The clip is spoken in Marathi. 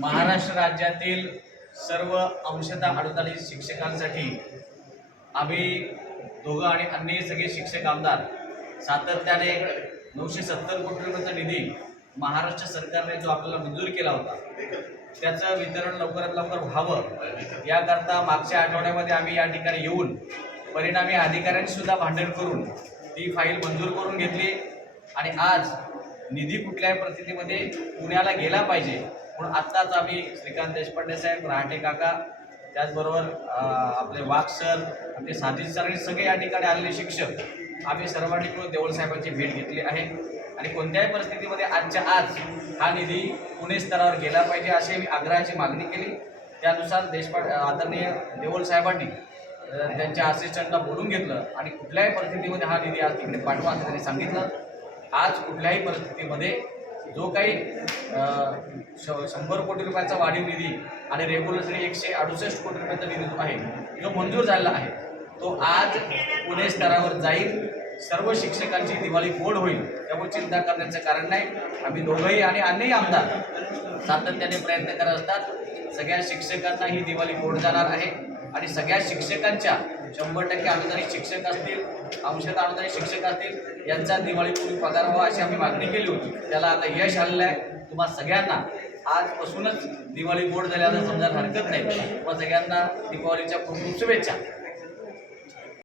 महाराष्ट्र राज्यातील सर्व अंशतः अडतालीस शिक्षकांसाठी आम्ही दोघं आणि अन्य सगळे शिक्षक आमदार सातत्याने नऊशे सत्तर कोटी रुपयाचा निधी महाराष्ट्र सरकारने जो आपल्याला मंजूर केला होता त्याचं वितरण लवकरात लवकर व्हावं. याकरता मागच्या आठवड्यामध्ये आम्ही या ठिकाणी येऊन परिणामी अधिकाऱ्यांनी सुद्धा भांडण करून ती फाईल मंजूर करून घेतली आणि आज निधी कुठल्याही परिस्थितीमध्ये पुण्याला गेला पाहिजे. म्हणून आत्ताच आम्ही श्रीकांत देशपांडे साहेब रहाटे काका त्याचबरोबर आपले वाघ सर आपले साथी सर आणि सगळे या ठिकाणी आलेले शिक्षक आम्ही सर्वांनी मिळून देवळ साहेबांची भेट घेतली आहे. आणि कोणत्याही परिस्थितीमध्ये आजच्या आज हा निधी पुणे स्तरावर गेला पाहिजे अशी आग्रहाची मागणी केली. त्यानुसार देशपांडे आदरणीय देवळसाहेबांनी त्यांच्या असिस्टंटला बोलून घेतलं आणि कुठल्याही परिस्थितीमध्ये हा निधी आज तिकडे पाठवा असं त्यांनी सांगितलं. आज कुठल्याही परिस्थितीमध्ये जो काही श- शंभर कोटी रुपयाचा वाढीव निधी आणि रेग्युलरसाठी एकशे अडुसष्ट कोटी रुपयाचा निधी जो आहे जो मंजूर झालेला आहे तो आज पुणे स्तरावर जाईल. सर्व शिक्षकांची दिवाळी गोड होईल त्यामुळे चिंता करण्याचं कारण नाही. आम्ही दोघंही आणि अन्यही आमदार सातत्याने प्रयत्न करत असतात. सगळ्या शिक्षकांना ही दिवाळी गोड जाणार आहे. आणि सगळ्या शिक्षकांच्या शंभर टक्के अनुदानित शिक्षक असतील अंशतः अनुदानित शिक्षक असतील यांचा दिवाळीपूर्वी पगार व्हावा अशी आम्ही मागणी केली होती. त्याला आता यश आलेलं आहे. तुम्हा सगळ्यांना आजपासूनच दिवाळी गोड झाल्यानं समजायला हरकत नाही. तुम्हा सगळ्यांना दिवाळीच्या खूप खूप शुभेच्छा.